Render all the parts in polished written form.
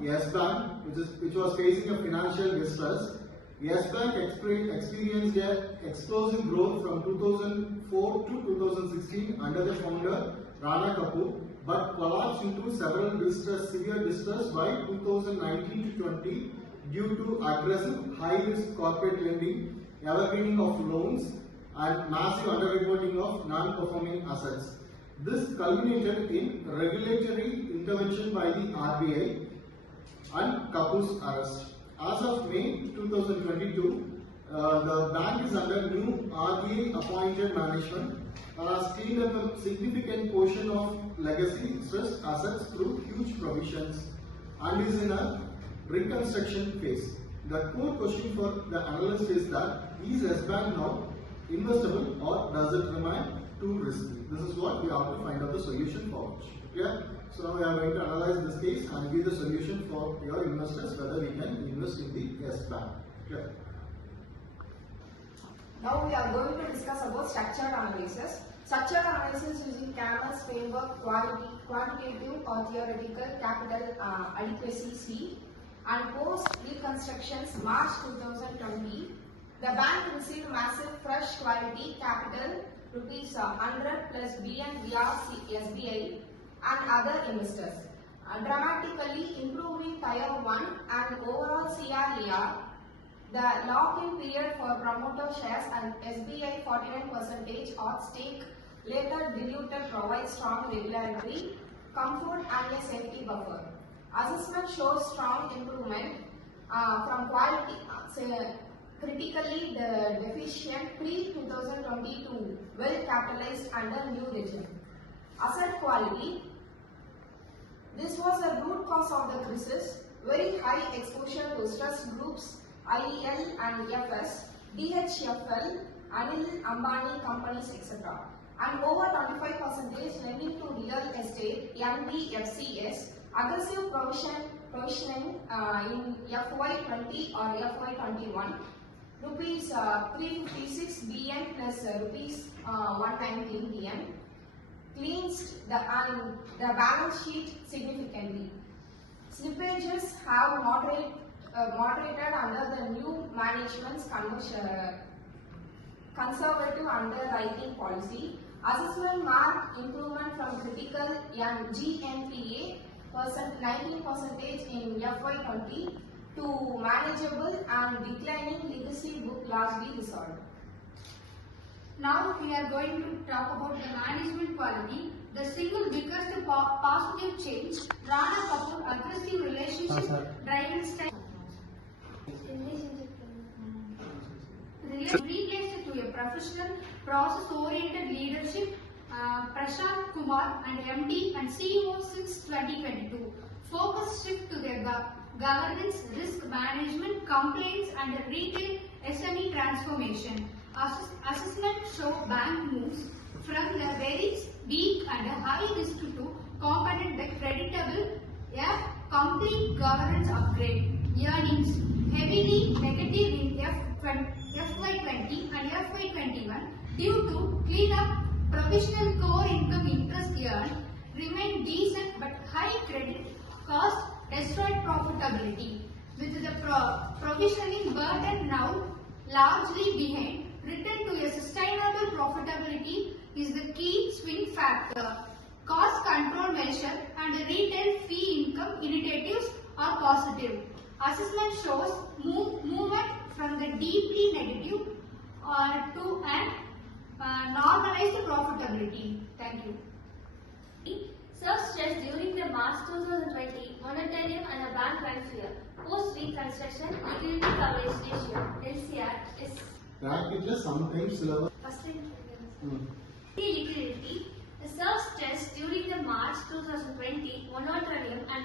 Yes Bank, which was facing a financial distress. Yes Bank experienced an explosive growth from 2004 to 2016 under the founder Rana Kapoor, but collapsed into severe distress by 2019 to 20 due to aggressive high-risk corporate lending, evergreening of loans, and massive underreporting of non-performing assets. This culminated in regulatory intervention by the RBI and Kapoor's arrest. As of May 2022, the bank is under new RBI appointed management and has cleaned up a significant portion of legacy stressed assets through huge provisions and is in a reconstruction phase. The core question for the analyst is that is S Bank now investable or does it remain too risky? This is what we have to find out the solution for. Clear? So now we are going to analyze this case and give the solution for your investors whether we can invest in the S Bank. Clear? Now we are going to discuss about structured analysis. Structured analysis using Campbell's framework, quantitative or theoretical capital adequacy C, and post reconstructions March 2020. The bank received massive fresh quality capital rupees 100 plus BN via SBI and other investors, dramatically improving Tier 1 and overall CRAR. The lock-in period for promoter shares and SBI 49% or stake later diluted provides strong regulatory comfort and a safety buffer. Assessment shows strong improvement from quality, critically deficient pre-2020 to well capitalized under new regime. Asset quality. This was the root cause of the crisis. Very high exposure to stress groups, IEL and FS, DHFL, Anil Ambani companies, etc. And over 25% lending to real estate, NBFCs, aggressive provisioning in FY20 or FY21, rupees 356 BN plus rupees 119 BN, cleansed the balance sheet significantly. Slippages have moderated under the new management's conservative underwriting policy. Assessment marked improvement from critical GNPA 19% in FY20 to manageable and declining legacy book largely resolved. Now we are going to talk about the management quality. The single biggest positive change, Rana Kapoor aggressive relationship driven style replaced to a professional, process-oriented leadership. Prashant Kumar and MD and CEO since 2022. Focus shift to their governance, risk management, complaints and retail SME transformation. Assessment show bank moves from the very weak and high risk to competent but creditable, a complete governance upgrade. Earnings heavily negative in FY20 and FY21 due to cleanup. Provisional core income interest earned remained decent but high credit cost destroyed profitability. With the provisioning burden now largely behind, return to a sustainable profitability is the key swing factor. Cost control measure and retail fee income initiatives are positive. Assessment shows movement from the deeply negative to an normalized profitability. Thank you. Serve stress during the March 2020 moratorium and a bank run fear. Post-reconstruction liquidity coverage ratio (LCR) is sometimes level. Liquidity. Serve stress during the March 2020 moratorium and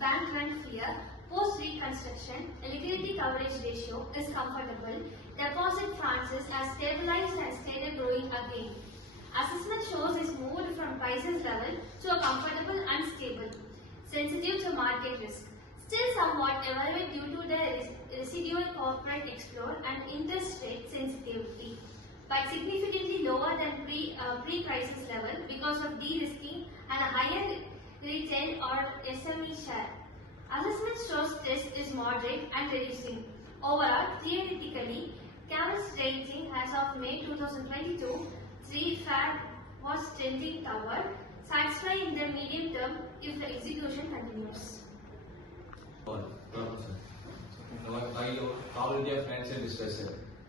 bank run fear. Post-reconstruction, the liquidity coverage ratio is comfortable. Deposit franchise has stabilized and started growing again. Assessment shows is moved from crisis level to a comfortable and stable, sensitive to market risk. Still somewhat elevated due to the residual corporate explore and interest rate sensitivity, but significantly lower than pre-crisis level because of de-risking and a higher retail or SME share. Assessment shows test is moderate and reducing. Overall, theoretically, CAMEL's rating as of May 2022, 3 FAD was trending toward, satisfy in the medium term if the execution continues. Probability of financial distress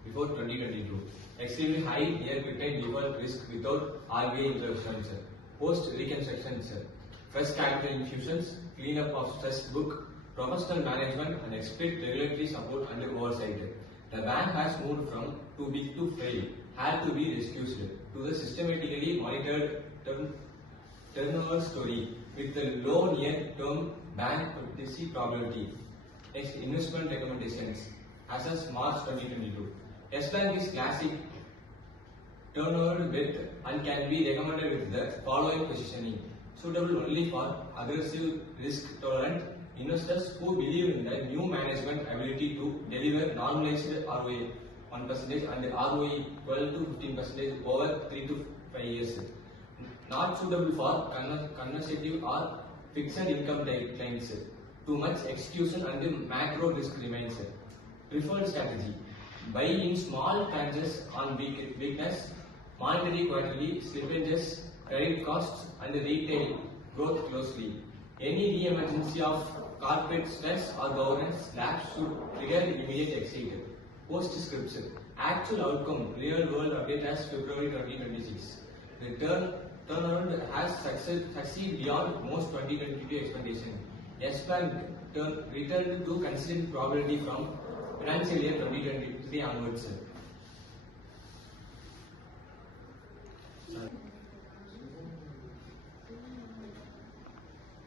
before 2022. Extremely high near return default risk without RBI intervention. Post reconstruction, fresh capital infusions, cleanup of stress book, professional management, and explicit regulatory support and oversight. The bank has moved from too big to fail, had to be rescued, to the systematically monitored turnover story with the low near-term bank policy probability. Next, investment recommendations. As of March 2022, Yes Bank is classic turnover with and can be recommended with the following positioning. Suitable only for aggressive risk-tolerant investors who believe in the new management ability to deliver normalized ROA 1% and ROE 12 to 15% over 3 to 5 years. Not suitable for conservative or fixed income clients. Too much execution and the macro risk remains. Preferred strategy. Buy in small tranches on weakness, monetary quarterly slippages, credit costs and retail growth closely. Any re-emergency of corporate stress or governance lapse should trigger immediate exit. Postscript. Actual outcome, real world update as February 2026. The turnaround has succeeded beyond most 2022 expectation. Yes Bank returned to consistent probability from financial year 2023 onwards.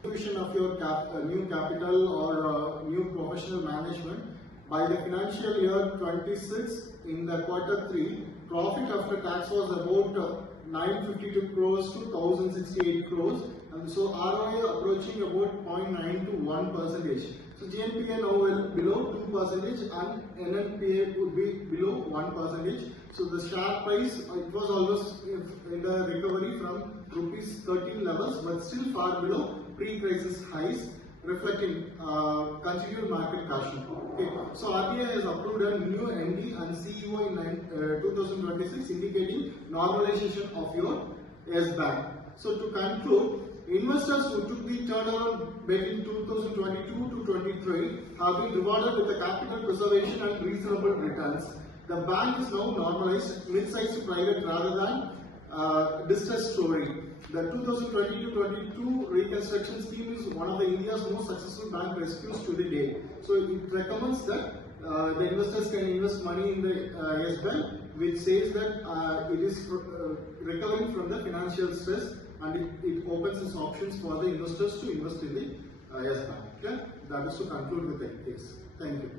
Distribution of your new capital or new professional management by the financial year 26 in the quarter 3, profit after tax was about 952 crores to 1068 crores, and so ROA approaching about 0.9 to 1%. So GNPA now will below 2% and NPA would be below 1%. So the share price, it was almost in the recovery from rupees 13 levels, but still far below pre-crisis highs, reflecting continued market caution. Okay. So RBI has approved a new MD and CEO in 2026, indicating normalization of your Yes Bank. So to conclude, investors who took the turnaround between 2022 to 23 have been rewarded with the capital preservation and reasonable returns. The bank is now normalized, mid-sized private rather than distress story. The 2022 reconstruction scheme is one of the India's most successful bank rescues to the date. So it recommends that the investors can invest money in the Yes Bank, which says that it is recovering from the financial stress, and it opens its options for the investors to invest in the Yes Bank. Okay? That is to conclude with the case. Thank you.